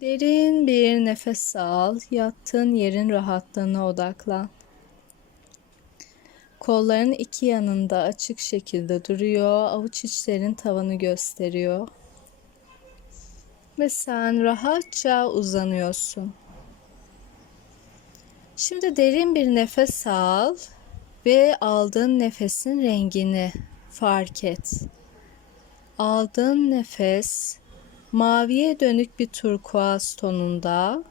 Derin bir nefes al. Yattığın yerin rahatlığına odaklan. Kolların iki yanında açık şekilde duruyor. Avuç içlerin tavanı gösteriyor. Ve sen rahatça uzanıyorsun. Şimdi derin bir nefes al ve aldığın nefesin rengini fark et. Aldığın nefes maviye dönük bir turkuaz tonunda.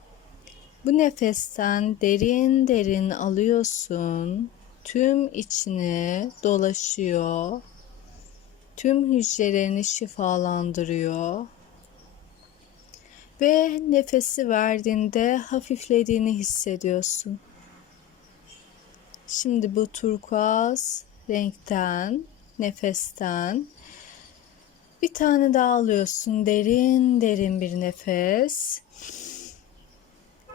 Bu nefesten derin derin alıyorsun. Tüm içini dolaşıyor. Tüm hücrelerini şifalandırıyor. Ve nefesi verdiğinde hafiflediğini hissediyorsun. Şimdi bu turkuaz renkten, nefesten bir tane daha alıyorsun. Derin derin bir nefes.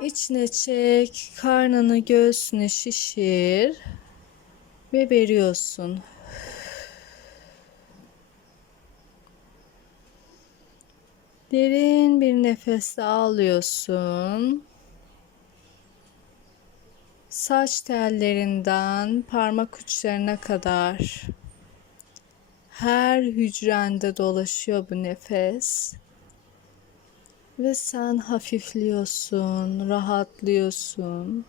İçine çek, karnını göğsüne şişir ve veriyorsun. Derin bir nefes alıyorsun. Saç tellerinden parmak uçlarına kadar her hücrende dolaşıyor bu nefes. Ve sen hafifliyorsun, rahatlıyorsun.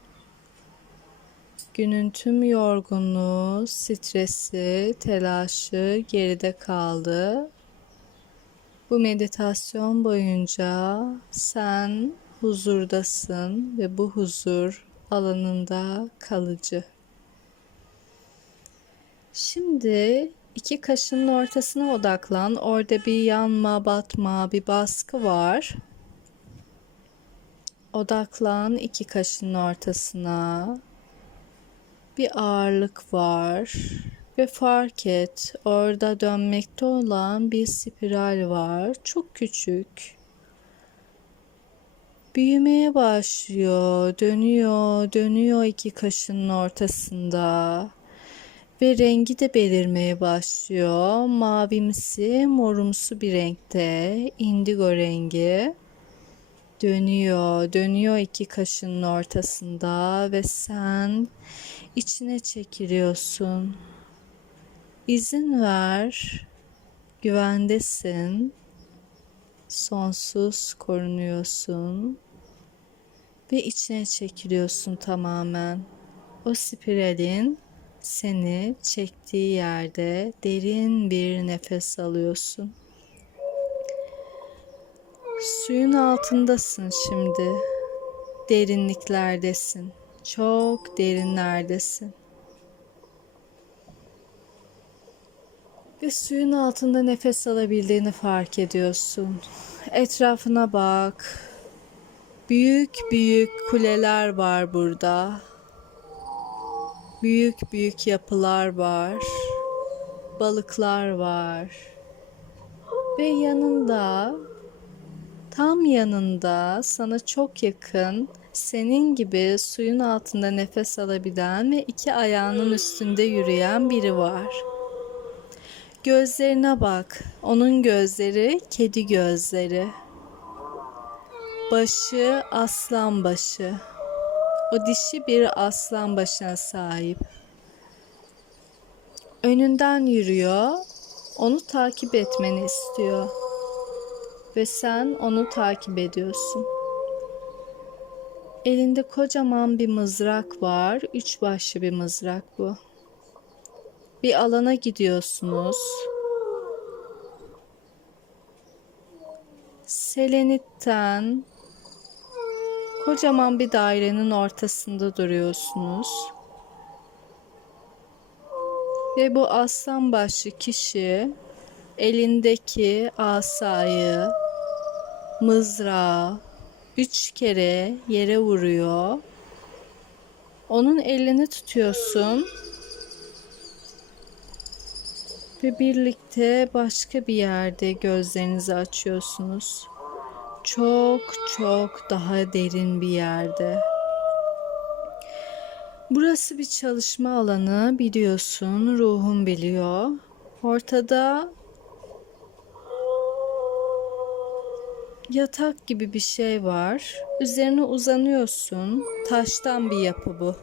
Günün tüm yorgunluğu, stresi, telaşı geride kaldı. Bu meditasyon boyunca sen huzurdasın ve bu huzur alanında kalıcı. Şimdi iki kaşının ortasına odaklan. Orada bir yanma, batma, bir baskı var. Odaklan iki kaşının ortasına. Bir ağırlık var ve fark et orada dönmekte olan bir spiral var. Çok küçük. Büyümeye başlıyor, dönüyor, dönüyor iki kaşının ortasında. Ve rengi de belirmeye başlıyor. Mavimsi, morumsu bir renkte, indigo rengi. Dönüyor, dönüyor iki kaşının ortasında ve sen içine çekiliyorsun. İzin ver, güvendesin, sonsuz korunuyorsun ve içine çekiliyorsun tamamen. O spiralin seni çektiği yerde derin bir nefes alıyorsun. Suyun altındasın şimdi. Derinliklerdesin. Çok derinlerdesin. Ve suyun altında nefes alabildiğini fark ediyorsun. Etrafına bak. Büyük büyük kuleler var burada. Büyük büyük yapılar var. Balıklar var. Ve yanında tam yanında sana çok yakın senin gibi suyun altında nefes alabilen ve iki ayağının üstünde yürüyen biri var. Gözlerine bak. Onun gözleri kedi gözleri. Başı aslan başı. O dişi bir aslan başına sahip. Önünden yürüyor. Onu takip etmeni istiyor. Ve sen onu takip ediyorsun. Elinde kocaman bir mızrak var. Üç başlı bir mızrak bu. Bir alana gidiyorsunuz. Selenitten kocaman bir dairenin ortasında duruyorsunuz. Ve bu aslan başlı kişi elindeki asayı, mızrağı üç kere yere vuruyor. Onun elini tutuyorsun ve birlikte başka bir yerde gözlerinizi açıyorsunuz. Çok çok daha derin bir yerde. Burası bir çalışma alanı biliyorsun, ruhun biliyor. Ortada yatak gibi bir şey var. Üzerine uzanıyorsun. Taştan bir yapı bu.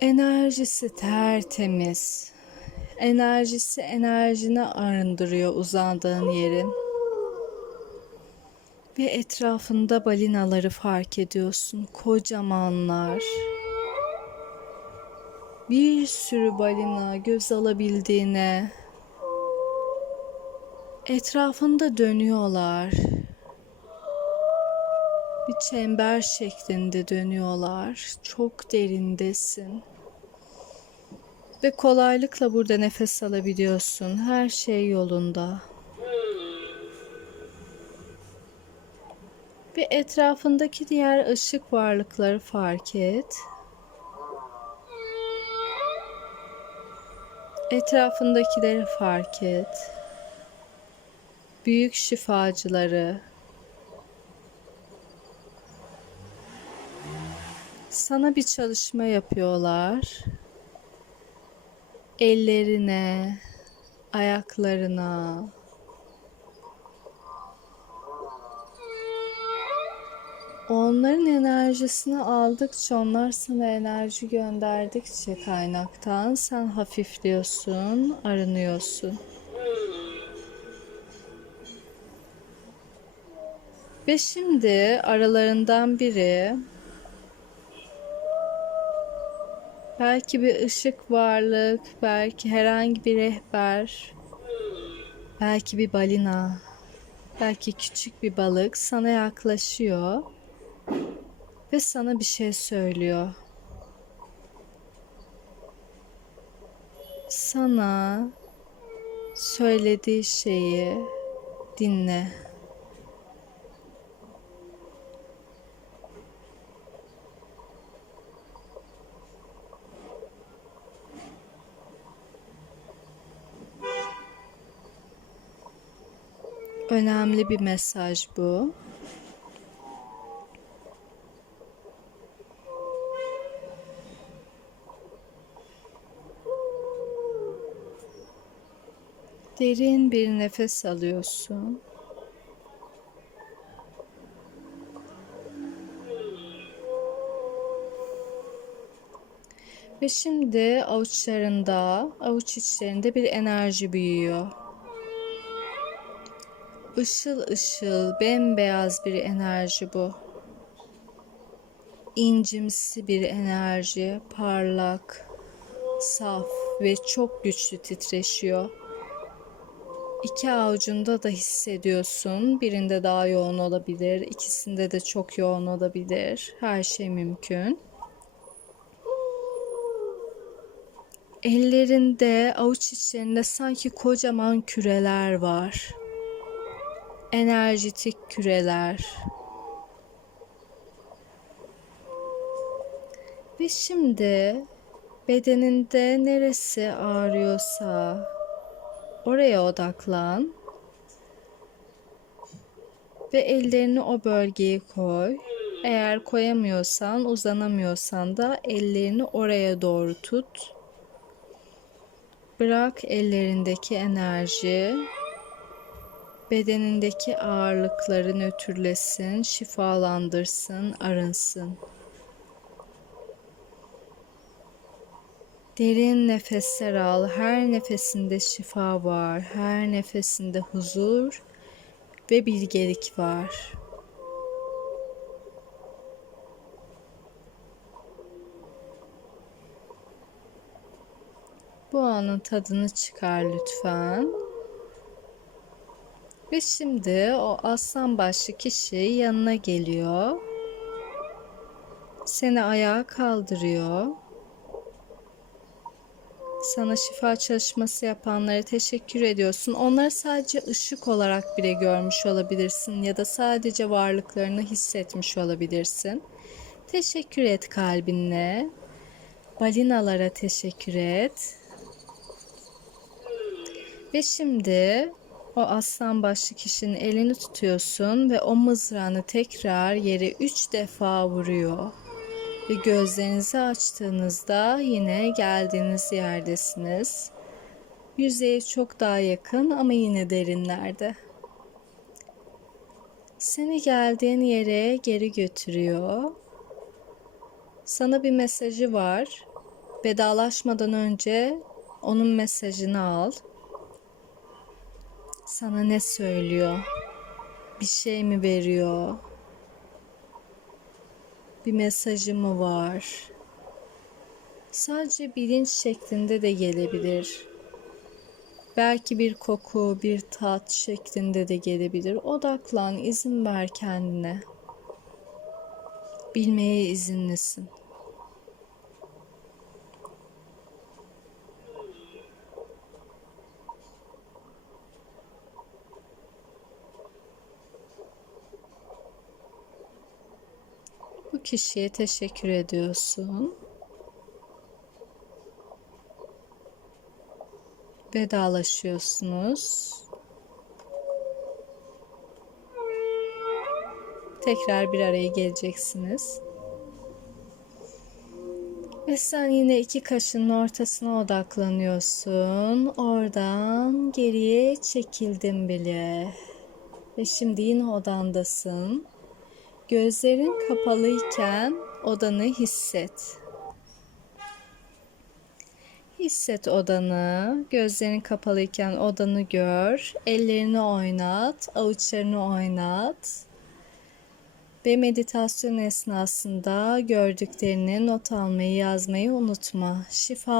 Enerjisi tertemiz. Enerjisi enerjini arındırıyor uzandığın yerin. Ve etrafında balinaları fark ediyorsun. Kocamanlar. Bir sürü balina göz alabildiğine etrafında dönüyorlar. Bir çember şeklinde dönüyorlar. Çok derindesin. Ve kolaylıkla burada nefes alabiliyorsun. Her şey yolunda. Etrafındaki diğer ışık varlıkları fark et. Etrafındakileri fark et. Büyük şifacıları. Sana bir çalışma yapıyorlar. Ellerine, ayaklarına, Onların enerjisini aldıkça, onlar sana enerji gönderdikçe kaynaktan sen hafifliyorsun, arınıyorsun. Ve şimdi aralarından biri belki bir ışık varlık, belki herhangi bir rehber, belki bir balina, belki küçük bir balık sana yaklaşıyor ve sana bir şey söylüyor. Sana söylediği şeyi dinle. Önemli bir mesaj bu. Derin bir nefes alıyorsun. Ve şimdi avuçlarında, avuç içlerinde bir enerji büyüyor. Işıl ışıl, bembeyaz bir enerji bu. İncimsi bir enerji, parlak, saf ve çok güçlü titreşiyor. İki avucunda da hissediyorsun. Birinde daha yoğun olabilir, ikisinde de çok yoğun olabilir. Her şey mümkün. Ellerinde, avuç içlerinde sanki kocaman küreler var. Enerjitik küreler. Ve şimdi bedeninde neresi ağrıyorsa Oraya odaklan. Ve ellerini o bölgeye koy. Eğer koyamıyorsan, uzanamıyorsan da ellerini oraya doğru tut. Bırak ellerindeki enerji bedenindeki ağırlıkları nötrlesin, şifalandırsın, arınsın. Derin nefesler al. Her nefesinde şifa var. Her nefesinde huzur ve bilgelik var. Bu anın tadını çıkar lütfen. Ve şimdi o aslan başlı kişi yanına geliyor. Seni ayağa kaldırıyor. Sana şifa çalışması yapanlara teşekkür ediyorsun. Onları sadece ışık olarak bile görmüş olabilirsin ya da sadece varlıklarını hissetmiş olabilirsin. Teşekkür et kalbinle. Balinalara teşekkür et. Ve şimdi o aslan başlı kişinin elini tutuyorsun ve o mızrağını tekrar yere üç defa vuruyor. Ve gözlerinizi açtığınızda yine geldiğiniz yerdesiniz. Yüzeye çok daha yakın ama yine derinlerde. seni geldiğin yere geri götürüyor. Sana bir mesajı var. Vedalaşmadan önce onun mesajını al. Sana ne söylüyor? Bir şey mi veriyor? Bir mesajı mı var? Sadece bilinç şeklinde de gelebilir. Belki bir koku, bir tat şeklinde de gelebilir. Odaklan, izin ver kendine. Bilmeye izinlisin. Kişiye teşekkür ediyorsun. Vedalaşıyorsunuz. Tekrar bir araya geleceksiniz. Ve sen yine iki kaşının ortasına odaklanıyorsun. Oradan geriye çekildin bile. Ve şimdi yine odandasın. Gözlerin kapalıyken odanı hisset. Hisset odanı. Gözlerin kapalıyken odanı gör. Ellerini oynat, avuçlarını oynat. Ve meditasyon esnasında gördüklerini not almayı, yazmayı unutma. Şifa